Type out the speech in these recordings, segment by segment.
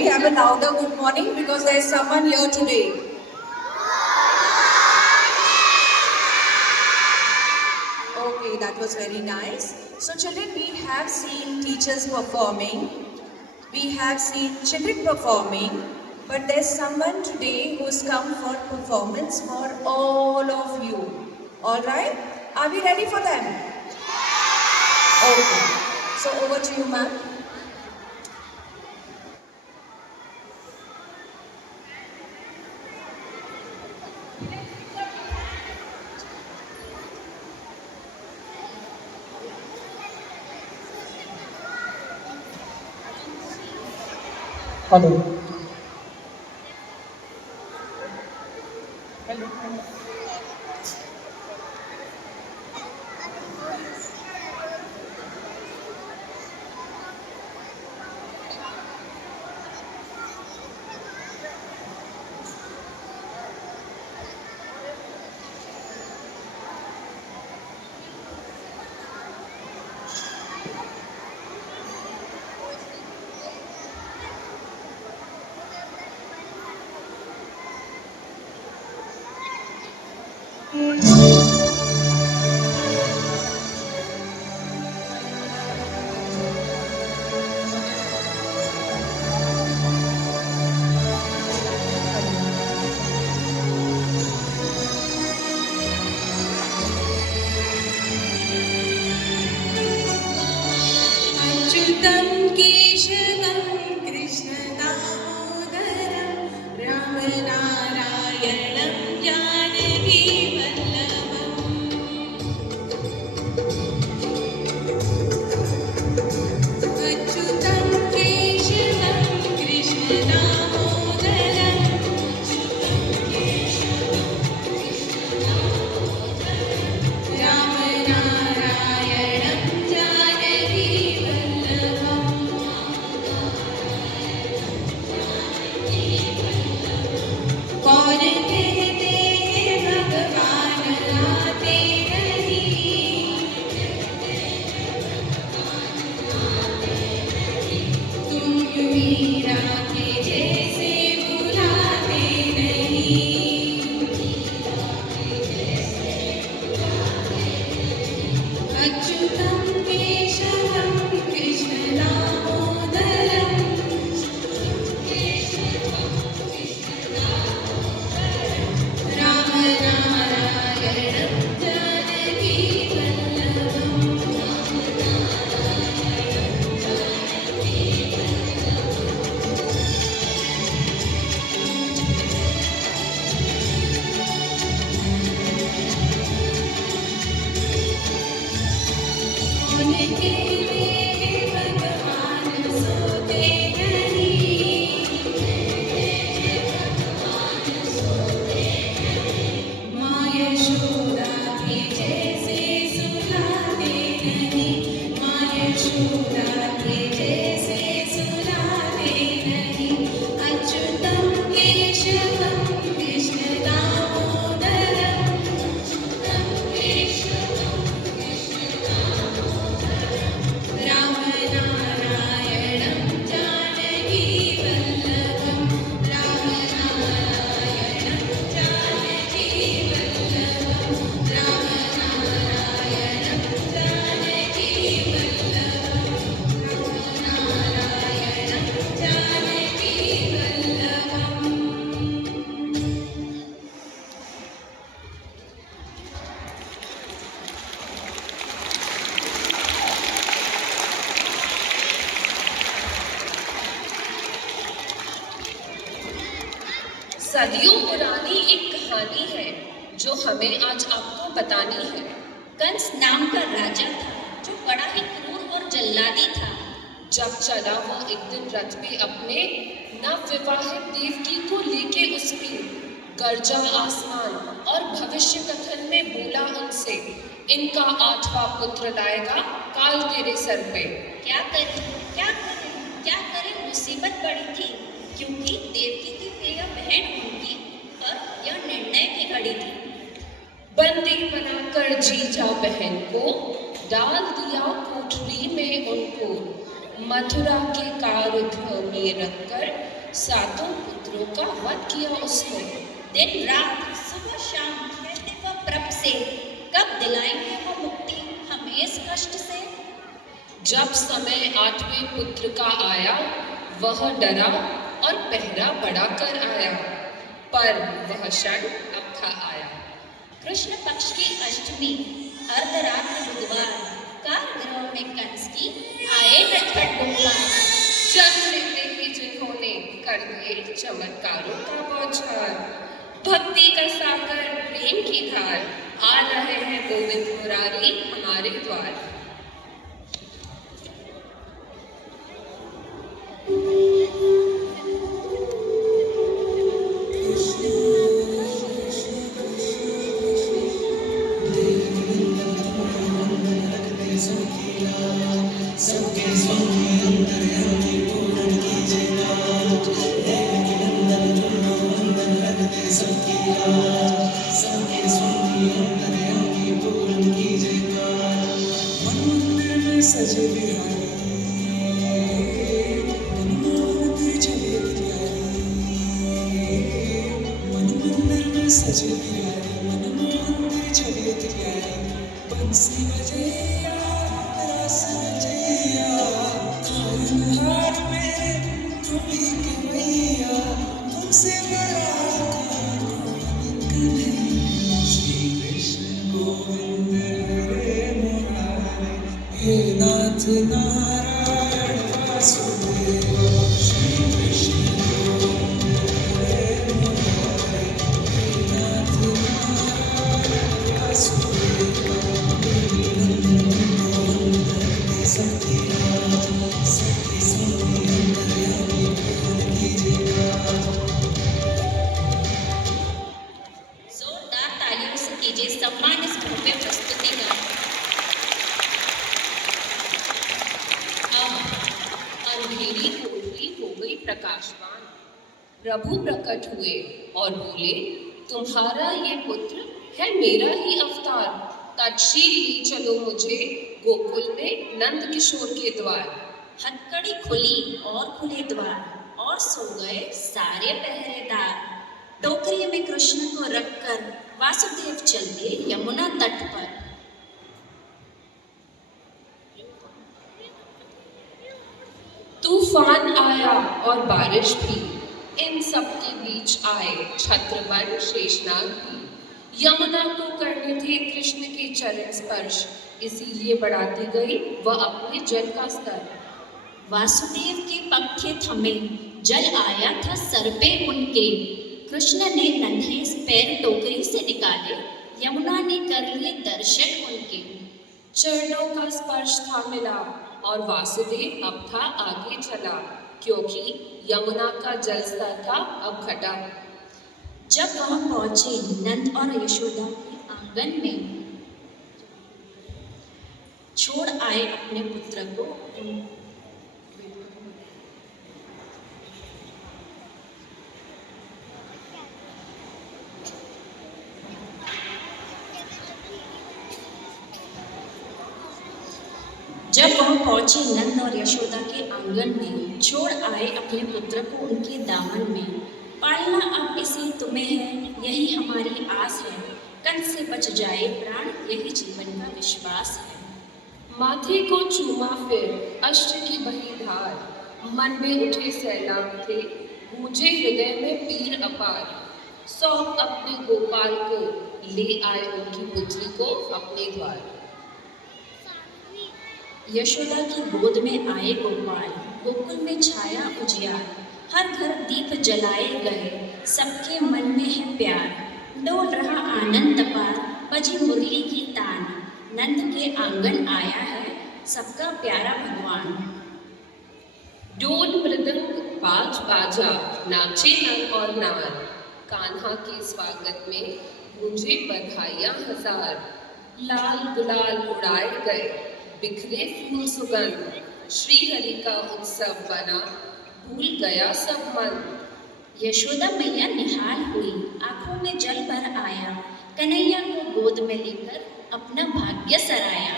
we have a louder good morning because there is someone here today? Okay, that was very nice. So children, we have seen teachers performing, we have seen children performing, but there's someone today who's come for performance for all of you. Alright? Are we ready for them? Okay. So over to you, ma'am. Hello. अच्युतं केशवं कृष्णदामोदरं रामनारायणं जानकीवल्लभम् अच्युतं केशवं कृष्णदामोदरं रामनारायणं जानकीवल्लभम् कौन कहते हैं भगवान आते नहीं तुम मीरा के जैसे बुलाते नहीं अच्युतं केशवं कृष्ण दामोदरं रामनारायणं जानकीवल्लभम् कौन कहते हैं भगवान सोते नहीं माँ यशोदा के जैसे सुलाते नहीं माँ यशोदा के जैसे सुलाते नहीं अच्युतं केशवं कृष्ण दामोदरं रामनारायणं जानकीवल्लभं रामनारायणं जानकीवल्लभं रामनारायणं जानकीवल्लभं रामनारायणं जानकीवल्लभम् सदियों पुरानी एक कहानी है जो हमें आज आपको बतानी है। कंस नाम का राजा था जो बड़ा ही क्रूर और जल्लादी था। जब चला वो एक दिन रथ पे अपने नवविवाहित देवकी को लेके उस पे गरजा आसमान और भविष्य कथन में बोला उनसे, इनका 8वां पुत्र लाएगा काल तेरे सर पे। क्या करें क्या करें क्या करें, मुसीबत पड़ी थी क्योंकि देवकी की प्रिय बहन उनकी पर यह निर्णय की घड़ी थी। बंदी बनाकर जीजा बहन को डाल दिया कोठरी में उनको, मथुरा के कारगृह में रखकर सातों पुत्रों का वध किया उसने। दिन रात सुबह शाम कहते वह प्रभ से, कब दिलाएंगे वो मुक्ति हमें इस कष्ट से। जब समय आठवें पुत्र का आया, वह डरा और पहरा बढ़ाकर आया, पर वह क्षण अब था आया। कृष्ण पक्ष की अष्टमी अर्धरात्र बुधवार, कारागृह में कंस की आए नटखट गोपाल। जन्म लेते ही जिन्होंने कर दिए चमत्कारों का बौछार, भक्ति का सागर प्रेम की धार, आ रहे हैं गोविंद मुरारी हमारे द्वार। सजे बिहारी मनमोहन छवि प्यारी, मन मंदिर में सजे बिहारी मनमोहन छवि प्यारी। बंसी बजैया रस बजैया, खान हार मेरे धोबी के भैया, तुमसे बड़ा कौन कन्हैया। श्री कृष्ण गोविंद हरे मुरारे, हे नाथ नारायण वासुदेव। श्री कृष्ण गोविंद हरे मुरारे, हे नाथ नारायण वासुदेव। सत्य सत्य स्वामी अंतर्यामी पूर्ण कीजिएगा। जोरदार तालियों से कीजिए सम्मान इस भव्य प्रस्तुति का। अंधेरी कोठरी हो गई प्रकाशवान, प्रभु प्रकट हुए और बोले, तुम्हारा ये पुत्र है मेरा ही अवतार। तत्शील ले चलो मुझे गोकुल में नंद किशोर के द्वार। हथकड़ी खुली और खुले द्वार, और सो गए सारे पहरेदार। टोकरी में कृष्ण को रखकर वासुदेव चलते यमुना तट पर। तूफान आया और बारिश भी, इन सब के बीच आए छत्रबन शेषनाग भी। यमुना को करने थे कृष्ण के चरण स्पर्श, इसीलिए बढ़ाती गई वह अपने जल का स्तर। वासुदेव के पंखे थमे, जल आया था सर पे उनके। कृष्ण ने नन्हे से पैर टोकरी से निकाले, यमुना ने कर लिए दर्शन उनके। चरणों का स्पर्श था मिला और वासुदेव अब था आगे चला, क्योंकि यमुना का जल स्तर था अब घटा। जब वह पहुंचे नंद और यशोदा के आंगन में, छोड़ आए अपने पुत्र को। जब वह पहुंचे नंद और यशोदा के आंगन में, छोड़ आए अपने पुत्र को उनके दामन में। पालना अब इसी तुम्हें है, यही हमारी आस है। कंस से बच जाए प्राण, यही जीवन का विश्वास है। माथे को चूमा फिर अश्र की बही धार, मन में उठे सैलाब थे, गूंजे हृदय में पीर अपार। सौंप अपने गोपाल को, ले आए उनकी पुत्री को अपने द्वार। यशोदा की गोद में आए गोपाल, गोकुल में छाया उजियार। हर घर दीप जलाए गए, सबके मन में है प्यार। डोल रहा आनंद पार, बजी मुरली की तान। नंद के आंगन आया है सबका प्यारा भगवान। डोल मृदंग बाज बाजा, नाचे नर और नार। कान्हा के स्वागत में गूंजे बधाइयाँ हजार। लाल गुलाल उड़ाए गए, बिखरे फूल सुगंध। श्री हरि का उत्सव बना, भूल गया सब मन। यशोदा मैया निहाल हुई, आंखों में जल भर आया। कन्हैया को गोद में लेकर अपना भाग्य सराया।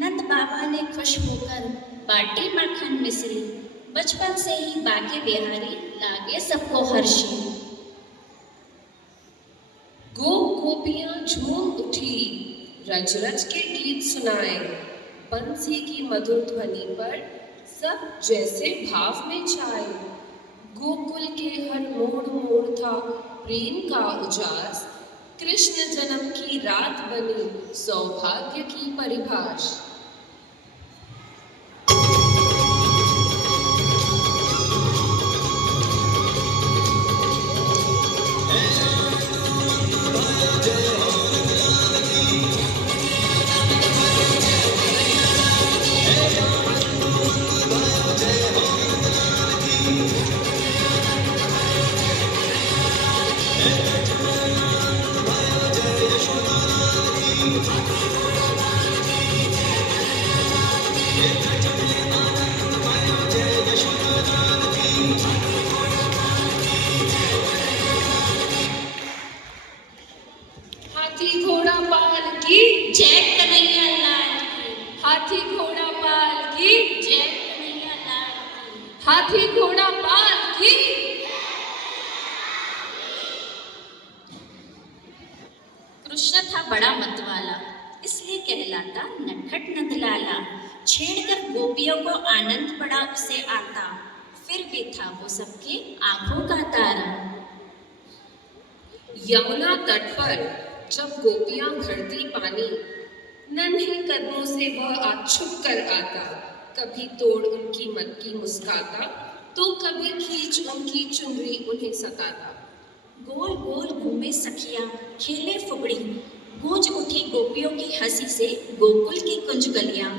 नंद बाबा ने खुश होकर बाटी माखन मिश्री। बचपन से ही बाके बिहारी लागे सबको हर्षी। गोपियां झूम उठी, रज रज के गीत सुनाए, बंसी की मधुर ध्वनि पर सब जैसे भाव में छाए। गोकुल के हर मोड़ मोड़ था प्रेम का उजास, कृष्ण जन्म की रात बनी सौभाग्य की परिभाष। हाथी घोड़ा पाल की जय कन्हैया लाल की, हाथी घोड़ा पाल की जय कन्हैया लाल की। हाथी घोड़ा पाल की। कृष्ण था बड़ा मतवाला, इसलिए कहलाता नटखट नंदलाला। छेड़कर गोपियों को आनंद बड़ा उसे आता, फिर भी था वो सबके आंखों का तारा। यमुना तट पर जब गोपियां भरती पानी, नन्हे कदमों से वह छुप कर आता। कभी तोड़ उनकी मत की मुस्काता, तो कभी खींच उनकी चुनरी उन्हें सताता। गोल गोल घूमे सखियां, खेले फुगड़ी, गूंज उठी गोपियों की हंसी से गोकुल की कुंज गलियां।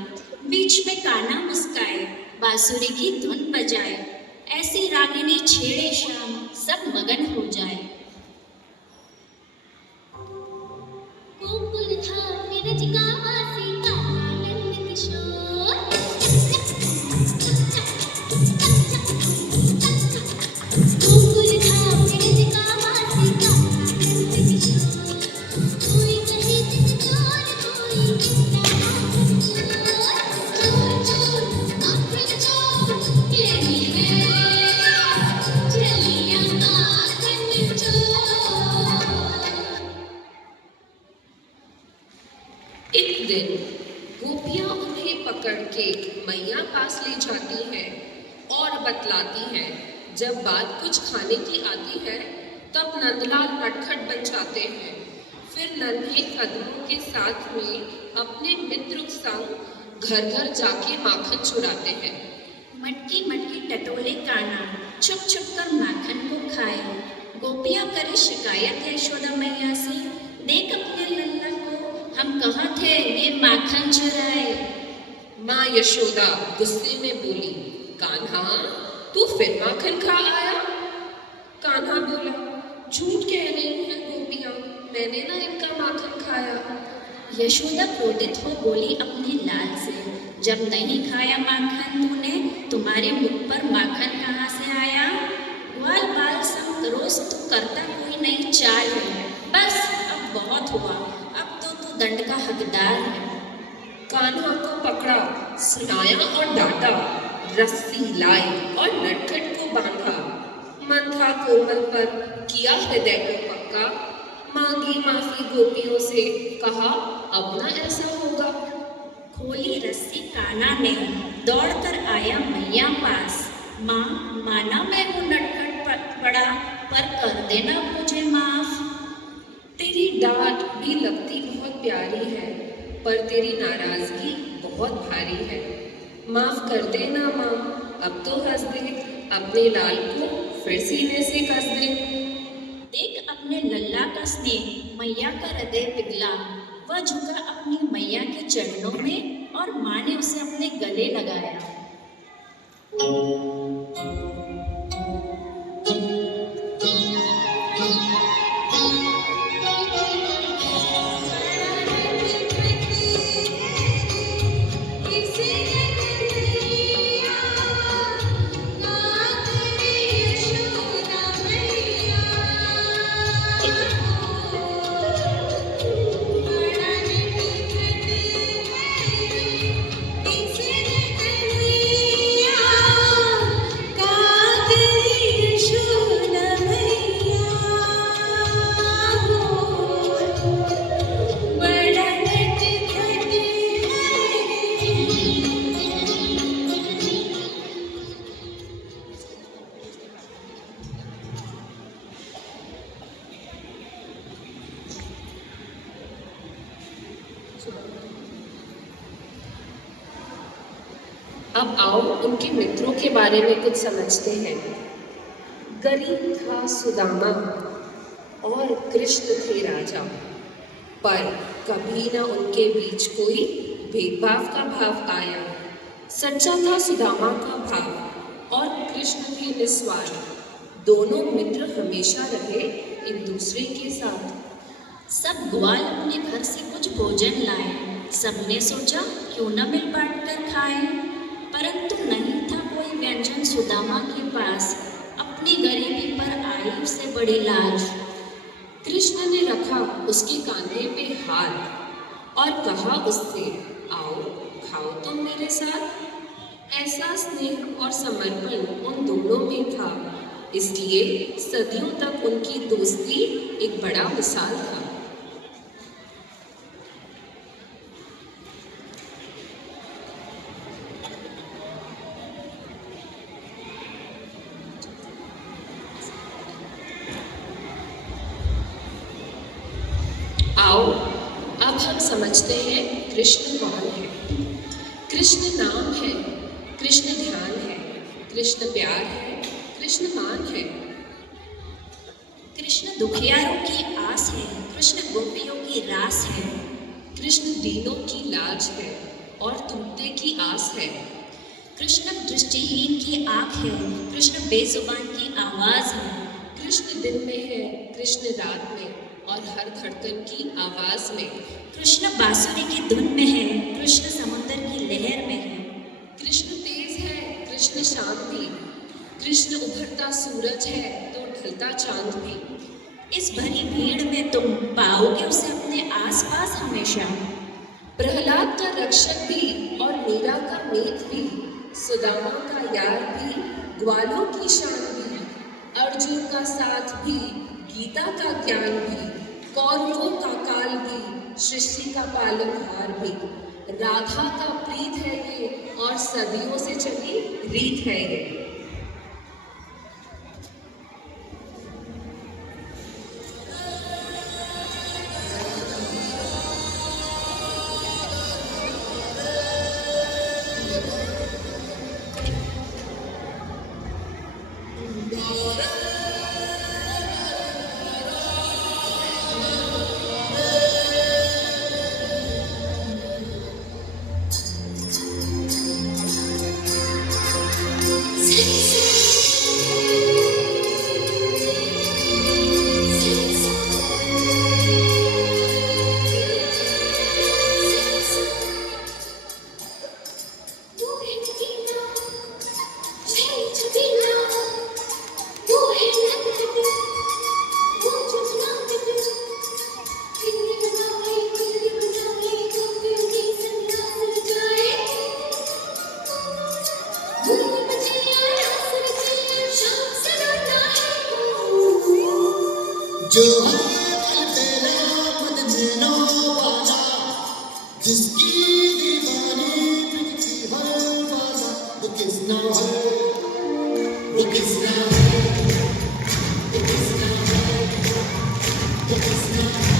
बीच में कान्हा मुस्काए, बांसुरी की धुन बजाए, ऐसी रागिनी छेड़े शाम सब मगन हो जाए। गोकुल धाम में रज गावा सीता नंद किशोर। गोकुल धाम में रज गावा सीता नंद किशोर। कोई कहे दिन चोर, कोई कहता चोर। चोर चोर आखिर चोर यही है, चलिया आखिर चोर। एक दिन गोपियां उन्हें पकड़ के मैया पास ले जाती हैं और बतलाती हैं, जब बात कुछ खाने की आती है तब नंदलाल नटखट बन जाते हैं। फिर नन्हे कदमों के साथ में अपने मित्र संग घर घर जाके माखन चुराते हैं। मटकी मटकी टटोले कान्हा, छुप छुप कर माखन को खाए। गोपियां करे शिकायत यशोदा मैया से, देख अपने लल्ला को हम कहाँ थे ये माखन चुराए। माँ यशोदा गुस्से में बोली, कान्हा तू फिर माखन खा आया। कान्हा बोला, झूठ कह रही हैं गोपियां, मैंने ना इनका माखन खाया। यशोदा क्रोधित हो बोली अपने लाल से, जब नहीं खाया माखन तूने, तुम्हारे मुख पर माखन कहाँ से आया। ग्वाल बाल संग रोज तू करता कोई नहीं चाल है, बस अब बहुत हुआ, अब तो तू दंड का हकदार है। कान्हा को पकड़ा, सुनाया और डांटा, रस्सी लाई और नटखट को बांधा। मंथा कोमल पर किया हृदय को पक्का, मांगी माफी गोपियों से, कहा अब ना ऐसा होगा। खोली रस्सी कान्हा ने, दौड़कर आया मैया पास। माँ माना मैं हूँ नटखट पड़ा, पर कर देना मुझे माफ। तेरी डांट भी लगती बहुत प्यारी है, पर तेरी नाराजगी बहुत भारी है। माफ कर देना माँ, अब तो हंस दे, अपने लाल को फिर सीने से कस दे। देख अपने लल्ला का स्नेह, मैया का हृदय पिघला। वह झुका अपनी मैया के चरणों में और माँ ने उसे अपने गले लगाया। का अब आओ उनके मित्रों के बारे में कुछ समझते हैं। गरीब था सुदामा और कृष्ण थे राजा, पर कभी न उनके बीच कोई भेदभाव का भाव आया। सच्चा था सुदामा का भाव और कृष्ण भी निस्वार्थ। दोनों मित्र हमेशा रहे एक दूसरे के साथ। सब ग्वाल अपने घर से कुछ भोजन लाए। सबने सोचा क्यों न मिल बांट कर खाएं, परंतु नहीं था कोई व्यंजन सुदामा के पास। अपनी गरीबी पर आई उसे बड़ी लाज। कृष्ण ने रखा उसके कांधे पे हाथ और कहा उससे, आओ खाओ तुम मेरे साथ। ऐसा स्नेह और समर्पण उन दोनों में था, इसलिए सदियों तक उनकी दोस्ती एक बड़ा मिसाल था। आओ अब हम समझते हैं कृष्ण कौन है। कृष्ण नाम है, कृष्ण ध्यान है, कृष्ण प्यार है, कृष्ण मान है। कृष्ण दुखियारों की आस है, कृष्ण गोपियों की रास है। कृष्ण दीनों की लाज है और टूटने की आस है। कृष्ण दृष्टिहीन की आँख है, कृष्ण बेजुबान की आवाज़ है। कृष्ण दिन में है, कृष्ण रात में और हर धड़कन की आवाज में। कृष्ण बांसुरी की धुन में है, कृष्ण समुद्र की लहर में है। कृष्ण तेज है, कृष्ण शांत भी। कृष्ण उभरता सूरज है तो ढलता चांद भी। इस भरी भीड़ में तुम पाओगे उसे अपने आसपास हमेशा। प्रहलाद का रक्षक भी और मीरा का मीत भी, सुदामा का यार भी, ग्वालों की शान भी, अर्जुन का साथ भी, गीता का ज्ञान भी, कौरवों का काल भी, सृष्टि का पालनहार भी। राधा का प्रीत है ये और सदियों से चली रीत है ये। जो है अलबेला खुद जीनो वाला, जिसकी दीवानी बिकती हर वाला, वो किसना है, वो किसना है, वो किसना है, वो किसना है।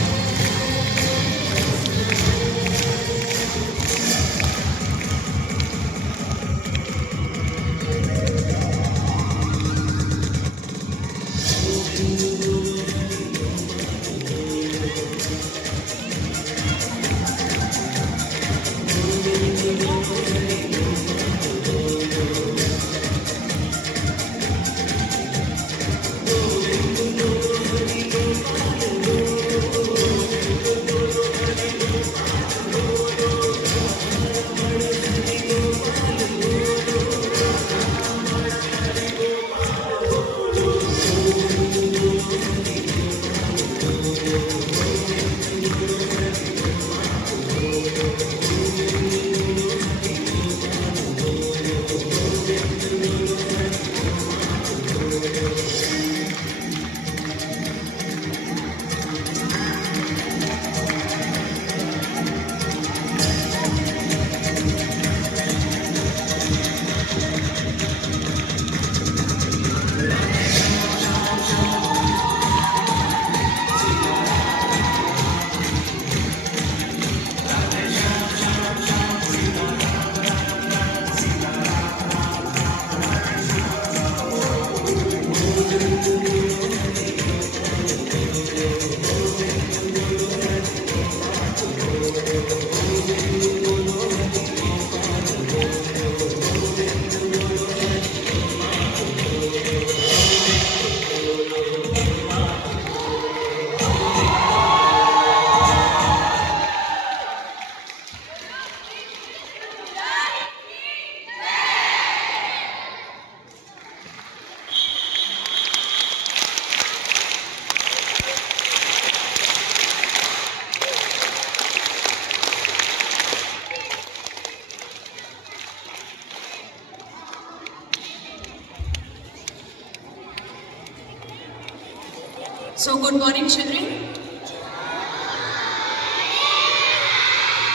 So good morning, children.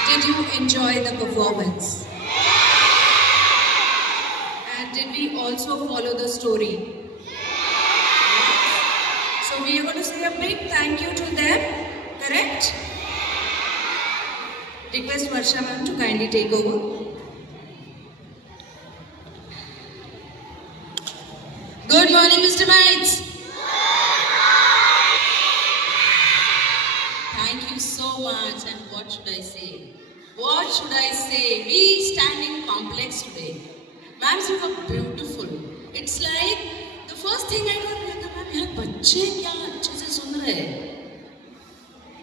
Did you enjoy the performance? And did we also follow the story? So we are going to say a big thank you to them, correct? Request Varsha ma'am to kindly take over. Good morning, Mr. Mites. Thank you so much. And what should I say? What should I say? We stand in complex today. Ma'ams, you were beautiful. It's like the first thing I got was, ma'am, यार बच्चे क्या अच्छे से सुन रहे हैं.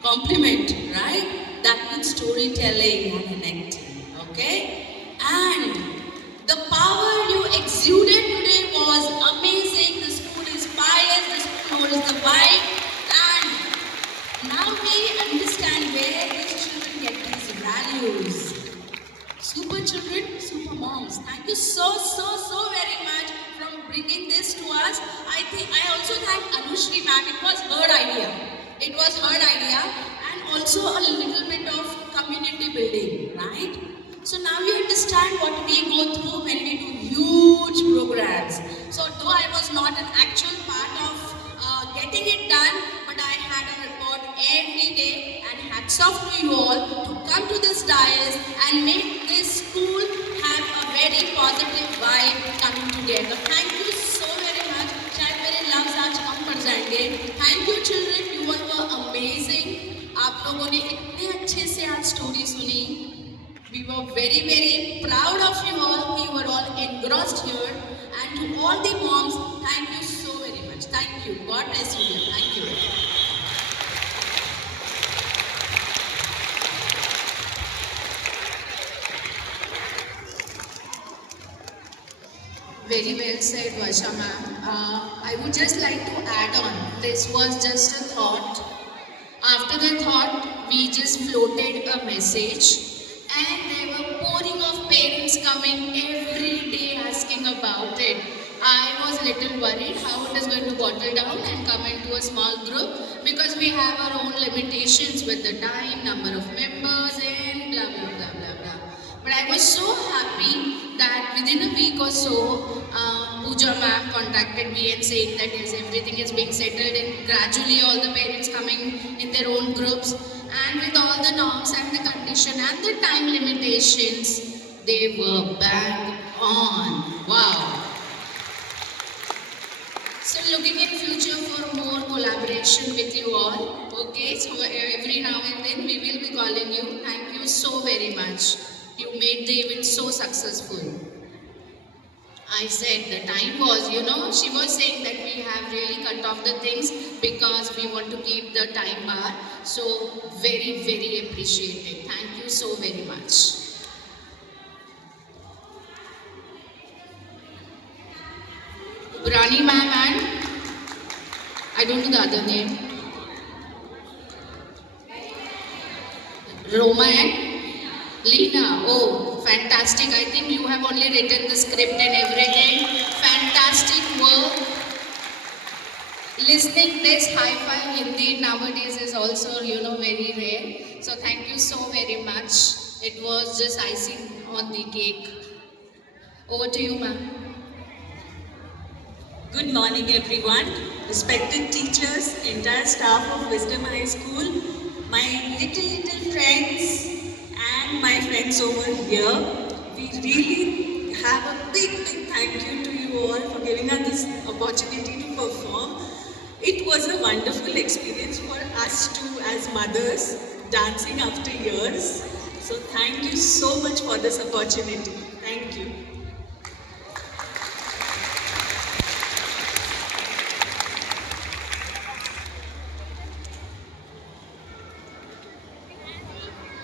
Compliment, right? That means storytelling and connecting. Okay? And the power you exuded today was amazing. The school is pious. The school holds the vibe. And now we understand where these children get these values. Super children, super moms. Thank you so very much from bringing this to us. I also thank Anushri ma'am. It was her idea. It was her idea, and also a little bit of community building, right? So now you understand what we go through when we do huge programs. So though I was not an actual part of getting it done, but I had a report every day, and hats off to you all to come to this dais and make this school have a very positive vibe coming together. Thank you so very much. शायद मेरे लफ्ज़ आज कम पड़ जाएंगे. Thank you children, you all were amazing. आप लोगों ने इतने अच्छे से आज स्टोरी सुनी. We were very proud of you all. You were all engrossed here. And to all the moms, thank you so very much. Thank you. God bless you. Thank you. Very well said, Varsha ma'am. I would just like to add on. This was just a thought. After the thought, we just floated a message, and there were pouring of parents coming every day asking about it. I was a little worried how it is going to bottle down and come into a small group, because we have our own limitations with the time, number of members, and blah blah blah blah blah. But I was so happy that within a week or so, Pooja ma'am contacted me and saying that yes, everything is being settled, and gradually all the parents coming in their own groups, and with all the norms and the condition and the time limitations, they were bang on. Wow. So looking in future for more collaboration with you all. Okay, so every now and then we will be calling you. Thank you so very much. You made the event so successful. I said the time was, she was saying that we have really cut off the things because we want to keep the time bar. So very appreciated. Thank you so very much. Rani ma'am and I don't know the other name. Roma and Lena. Oh, fantastic. I think you have only written the script and everything. Fantastic work. Listening this hi-fi Hindi nowadays is also, very rare. So thank you so very much. It was just icing on the cake. Over to you, ma'am. Good morning everyone, respected teachers, entire staff of Wisdom High School, my little friends and my friends over here. We really have a big thank you to you all for giving us this opportunity to perform. It was a wonderful experience for us too as mothers, dancing after years. So thank you so much for this opportunity. Thank you.